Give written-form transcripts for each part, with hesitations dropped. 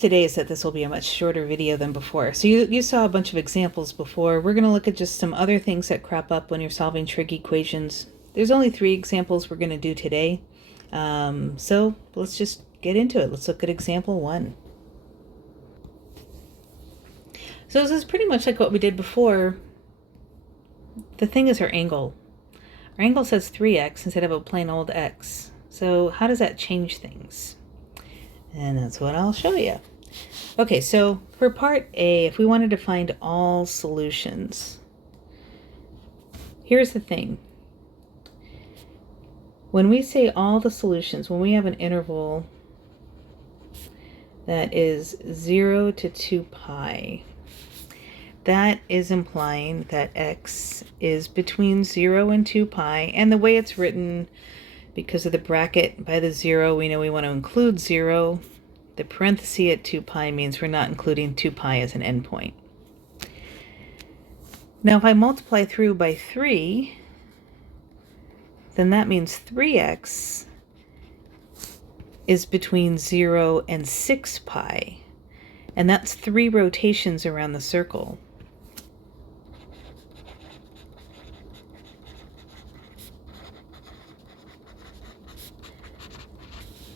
Today is that this will be a much shorter video than before. So you saw a bunch of examples before. We're going to look at just some other things that crop up when you're solving trig equations. There's only 3 examples we're going to do today. So let's just get into it. Let's look at example 1. So this is pretty much like what we did before. The thing is our angle. Our angle says 3x instead of a plain old x. So how does that change things? And that's what I'll show you. Okay, so for part A, if we wanted to find all solutions, here's the thing. When we say all the solutions, when we have an interval that is 0 to 2 pi, that is implying that x is between 0 and 2 pi, and the way it's written, because of the bracket by the 0, we know we want to include 0. The parenthesis at 2 pi means we're not including 2 pi as an endpoint. Now if I multiply through by 3, then that means 3x is between 0 and 6 pi, and that's 3 rotations around the circle.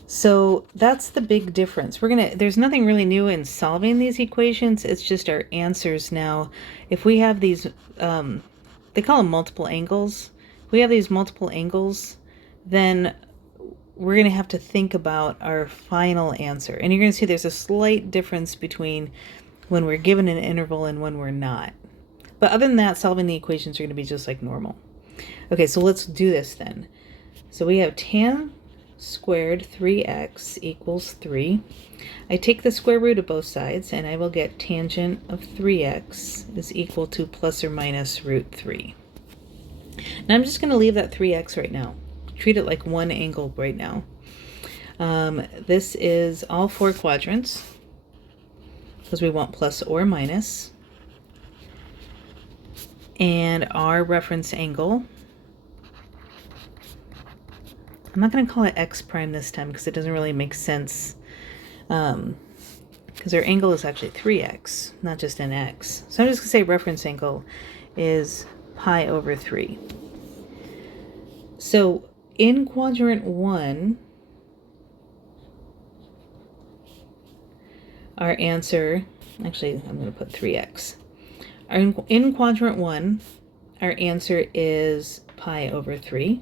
So that's the big difference. There's nothing really new in solving these equations. It's just our answers now. If we have these, they call them multiple angles. If we have these multiple angles, then we're going to have to think about our final answer. And you're going to see there's a slight difference between when we're given an interval and when we're not. But other than that, solving the equations are going to be just like normal. Okay, so let's do this then. So we have tan squared 3x equals 3. I take the square root of both sides and I will get tangent of 3x is equal to plus or minus root 3. Now I'm just going to leave that 3x right now. Treat it like one angle right now. This is all 4 quadrants because we want plus or minus. And our reference angle, I'm not going to call it x prime this time because it doesn't really make sense, because our angle is actually 3x, not just an x. So I'm just going to say reference angle is pi over 3. So in quadrant 1, our answer, actually I'm going to put 3x. In quadrant 1, our answer is pi over 3.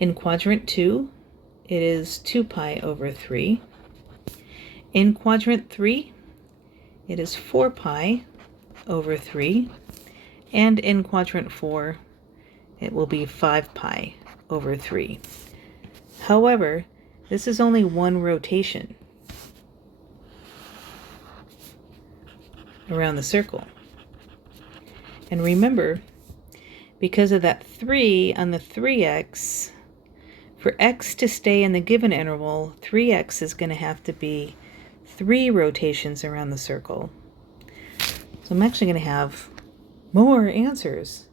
In quadrant 2, it is 2 pi over 3. In quadrant 3, it is 4 pi over 3. And in quadrant 4, it will be 5 pi over 3. However, this is only one rotation around the circle. And remember, because of that 3 on the 3x, for x to stay in the given interval, 3x is going to have to be 3 rotations around the circle. So I'm actually going to have more answers.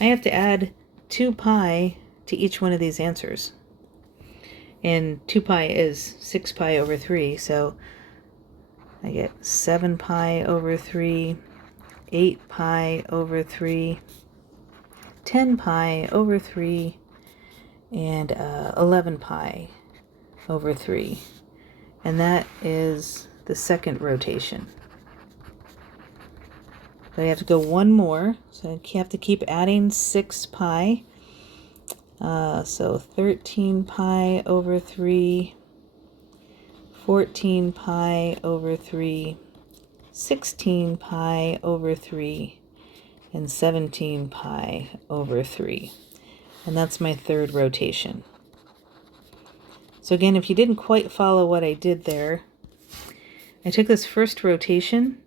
I have to add 2 pi to each one of these answers. And 2 pi is 6 pi over 3, so I get 7 pi over 3, 8 pi over 3, 10 pi over 3, and 11 pi over 3. And that is the second rotation. So I have to go one more, so I have to keep adding 6 pi. So 13 pi over 3, 14 pi over 3, 16 pi over 3, and 17 pi over 3. And that's my third rotation. So again, if you didn't quite follow what I did there, I took this first rotation,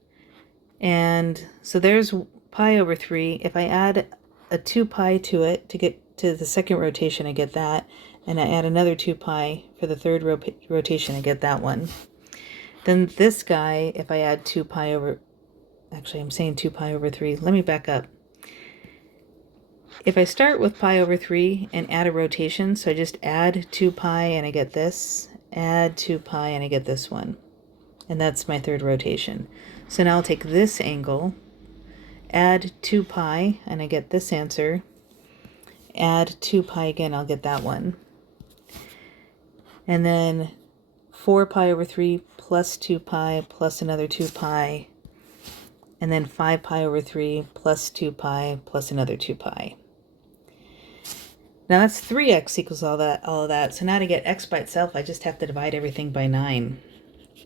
and so there's pi over 3. If I add a 2 pi to it to get to the second rotation, I get that. And I add another 2 pi for the third rotation, I get that one. Then this guy, if I add 2 pi over, actually I'm saying 2 pi over 3. Let me back up. If I start with pi over 3 and add a rotation, so I just add 2 pi and I get this, add 2 pi and I get this one. and that's my third rotation. So now I'll take this angle, add 2 pi, and I get this answer. Add 2 pi again, I'll get that one. And then 4 pi over 3 plus 2 pi plus another 2 pi. And then 5 pi over 3 plus 2 pi plus another 2 pi. Now that's 3x equals all of that. So now to get x by itself, I just have to divide everything by 9.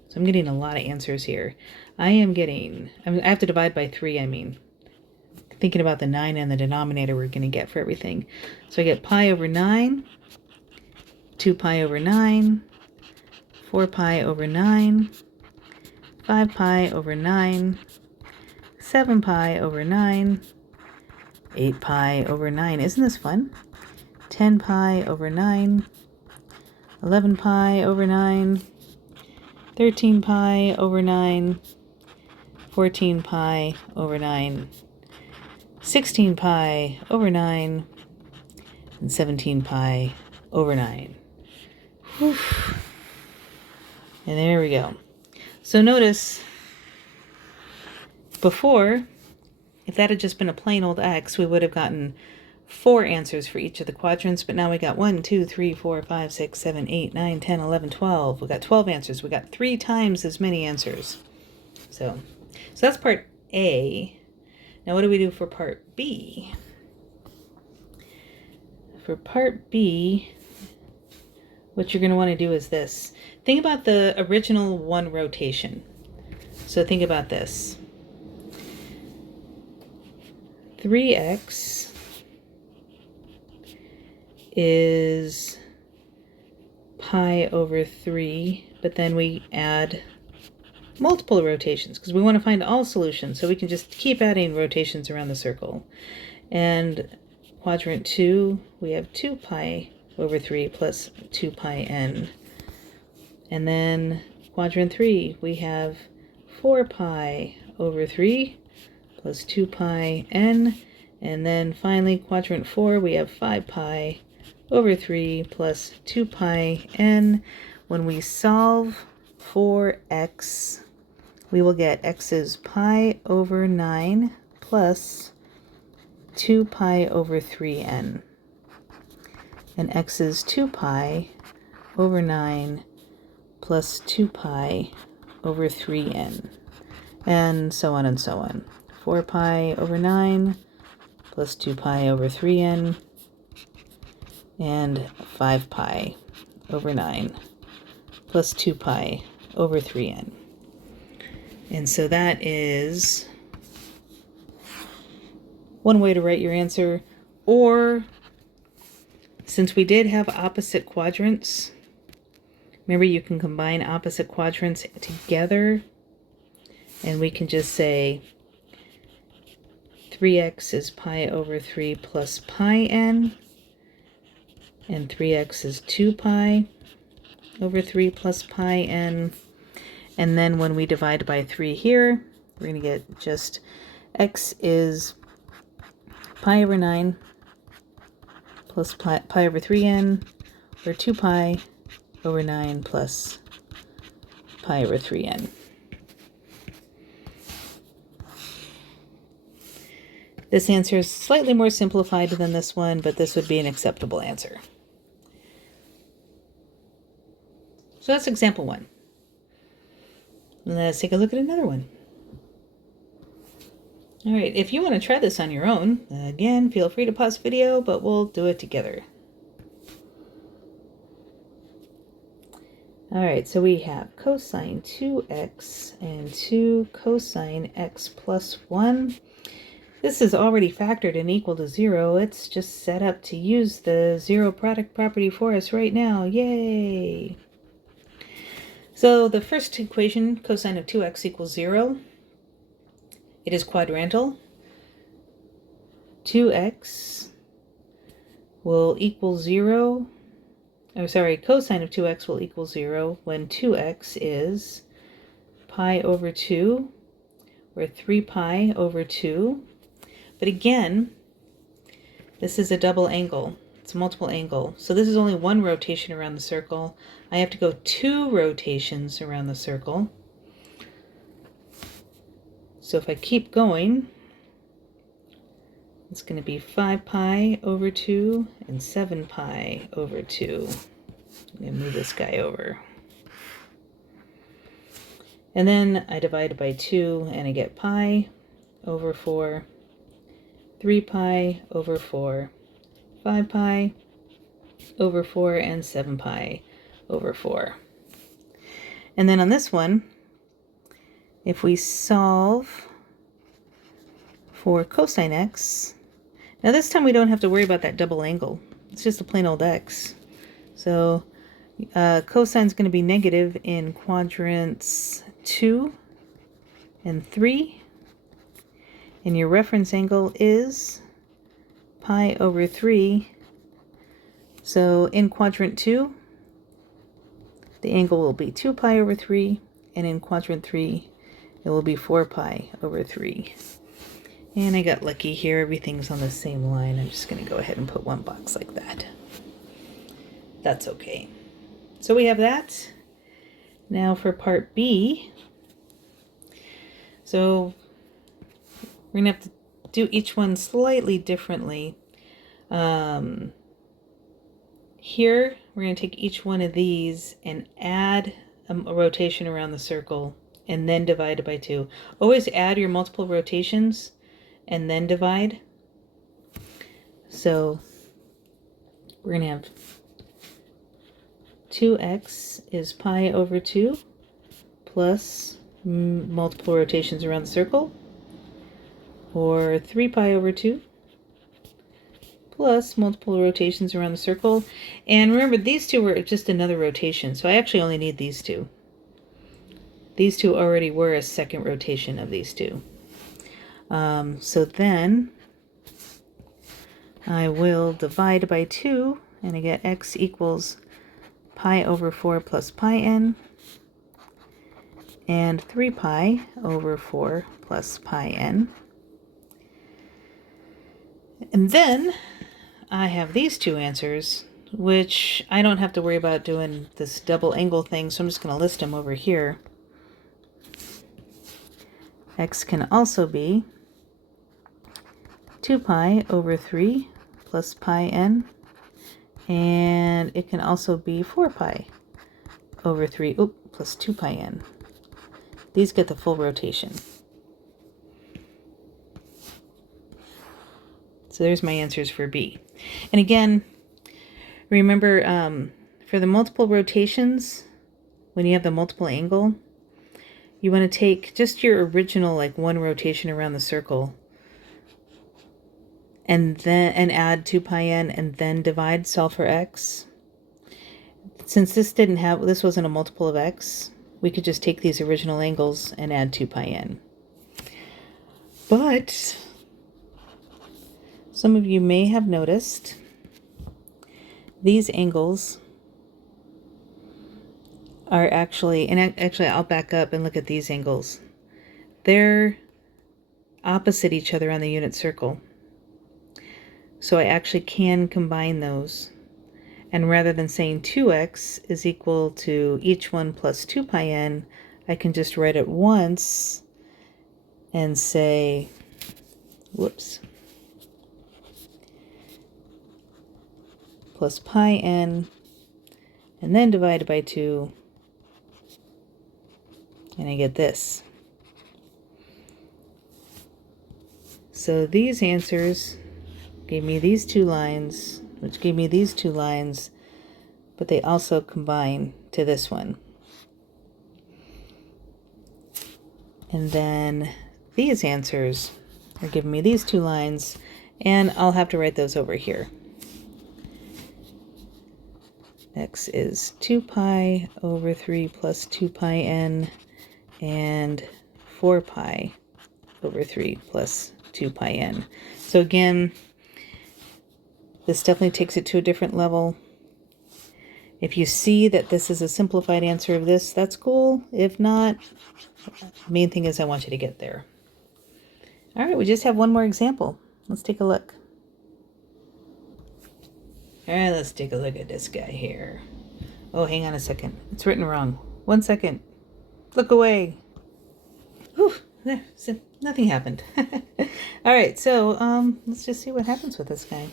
So I'm getting a lot of answers here. I have to divide by 3, I mean. Thinking about the 9 and the denominator we're going to get for everything. So I get pi over 9, 2 pi over 9, 4 pi over 9, 5 pi over 9, 7 pi over 9, 8 pi over 9. Isn't this fun? 10 pi over 9, 11 pi over 9, 13 pi over 9, 14 pi over 9, 16 pi over 9, and 17 pi over 9. Whew. And there we go. So notice, before, if that had just been a plain old x, we would have gotten 4 answers for each of the quadrants, but now we got 1, 2, 3, 4, 5, 6, 7, 8, 9, 10, 11, 12. We got 12 answers. We got 3 times as many answers. So that's part A. Now what do we do for part B? For part B, what you're going to want to do is this. Think about the original 1 rotation. So think about this. 3x is pi over 3, but then we add multiple rotations because we want to find all solutions, so we can just keep adding rotations around the circle. And quadrant 2, we have 2 pi over 3 plus 2 pi n. And then quadrant 3, we have 4 pi over 3 plus 2 pi n. And then finally, quadrant 4, we have 5 pi over 3 plus 2 pi n. When we solve for x, we will get x is pi over 9 plus 2 pi over 3n. And x is 2 pi over 9 plus 2 pi over 3n. And so on and so on. 4 pi over 9 plus 2 pi over 3n. And 5 pi over 9 plus 2 pi over 3n. And so that is one way to write your answer. Or, since we did have opposite quadrants, remember you can combine opposite quadrants together, and we can just say 3x is pi over 3 plus pi n, and 3x is 2 pi over 3 plus pi n. And then when we divide by 3 here, we're going to get just x is pi over 9 plus pi over 3n, or 2 pi over 9 plus pi over 3n. This answer is slightly more simplified than this one, but this would be an acceptable answer. So that's example 1. Let's take a look at another one. All right, if you want to try this on your own, again, feel free to pause the video, but we'll do it together. All right, so we have cosine 2x and 2 cosine x plus 1. This is already factored and equal to 0. It's just set up to use the zero product property for us right now. Yay! So the first equation, cosine of 2x equals 0. It is quadrantal. 2x will equal 0. Oh, sorry, cosine of 2x will equal 0 when 2x is pi over 2, or 3 pi over 2. But again, this is a double angle. It's a multiple angle. So this is only one rotation around the circle. I have to go 2 rotations around the circle. So if I keep going, it's going to be 5 pi over 2 and 7 pi over 2. I'm going to move this guy over. And then I divide by 2 and I get pi over 4, 3 pi over 4, 5 pi over 4, and 7 pi over 4. And then on this one, if we solve for cosine x, now this time we don't have to worry about that double angle. It's just a plain old x. So cosine is going to be negative in quadrants 2 and 3. And your reference angle is pi over 3. So in quadrant 2, the angle will be 2 pi over 3. And in quadrant 3, it will be 4 pi over 3. And I got lucky here. Everything's on the same line. I'm just going to go ahead and put one box like that. That's okay. So we have that. Now for part B. So we're going to have to do each one slightly differently. Here, we're going to take each one of these and add a rotation around the circle and then divide it by 2. Always add your multiple rotations and then divide. So we're going to have 2x is pi over 2 plus multiple rotations around the circle, or 3 pi over 2 plus multiple rotations around the circle. And remember, these two were just another rotation, so I actually only need these two. These two already were a second rotation of these two. So then I will divide by 2, and I get x equals pi over 4 plus pi n, and 3 pi over 4 plus pi n. And then I have these two answers, which I don't have to worry about doing this double angle thing, so I'm just going to list them over here. X can also be 2 pi over 3 plus pi n, and it can also be 4 pi over 3 plus 2 pi n. These get the full rotation. So there's my answers for B. And again, remember, for the multiple rotations, when you have the multiple angle, you want to take just your original, like, one rotation around the circle, and add 2 pi n, and then divide, solve for x. Since this wasn't a multiple of x, we could just take these original angles and add 2 pi n. But some of you may have noticed these angles are actually I'll back up and look at these angles. They're opposite each other on the unit circle. So I actually can combine those. And rather than saying 2x is equal to each one plus 2 pi n, I can just write it once and say, plus pi n, and then divide it by 2, and I get this. So these answers gave me these two lines, which gave me these two lines, but they also combine to this one. And then these answers are giving me these two lines, and I'll have to write those over here. X is 2 pi over 3 plus 2 pi n, and 4 pi over 3 plus 2 pi n. So again, this definitely takes it to a different level. If you see that this is a simplified answer of this, that's cool. If not, the main thing is I want you to get there. All right, we just have one more example. Let's take a look. All right, let's take a look at this guy here. Oh, hang on a second. It's written wrong. 1 second. Look away. Whew. So nothing happened. All right, so let's just see what happens with this guy.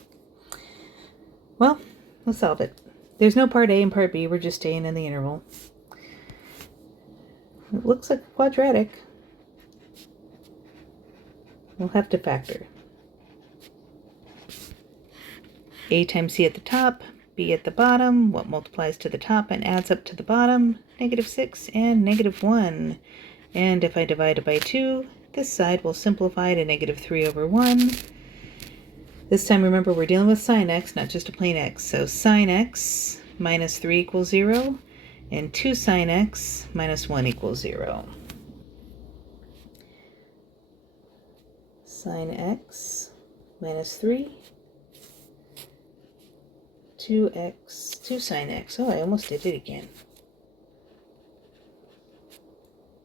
Well, let's solve it. There's no part A and part B. We're just staying in the interval. It looks like a quadratic. We'll have to factor. A times C at the top, B at the bottom. What multiplies to the top and adds up to the bottom? -6 and -1. And if I divide it by 2, this side will simplify to -3/1. This time, remember, we're dealing with sine x, not just a plain x. So sine x minus 3 equals 0, and 2 sine x minus 1 equals 0. Sine x minus 3, 2 sine x. Oh, I almost did it again.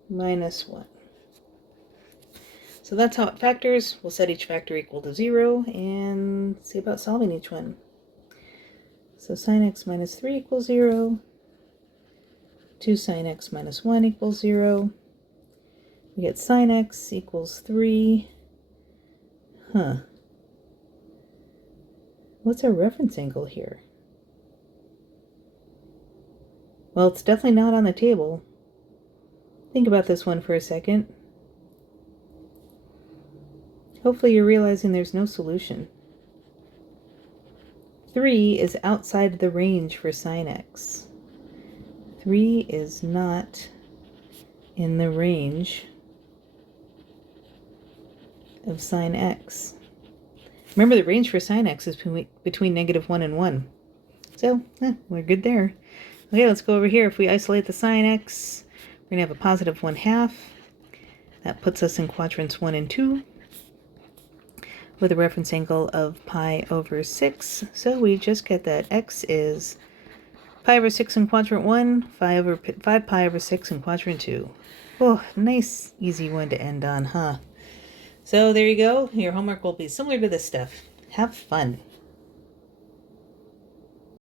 Minus 1. So that's how it factors. We'll set each factor equal to 0 and see about solving each one. So sine x minus 3 equals 0. 2 sine x minus 1 equals 0. We get sine x equals 3. What's our reference angle here? Well, it's definitely not on the table. Think about this one for a second. Hopefully you're realizing there's no solution. 3 is outside the range for sine x. 3 is not in the range of sine x. Remember, the range for sine x is between -1 and 1. So, we're good there. Okay, let's go over here. If we isolate the sine x, we're going to have a positive 1/2. That puts us in quadrants 1 and 2. With a reference angle of pi over 6. So we just get that x is pi over 6 in quadrant 1, 5 pi over 6 in quadrant 2. Oh, nice easy one to end on, huh? So there you go. Your homework will be similar to this stuff. Have fun.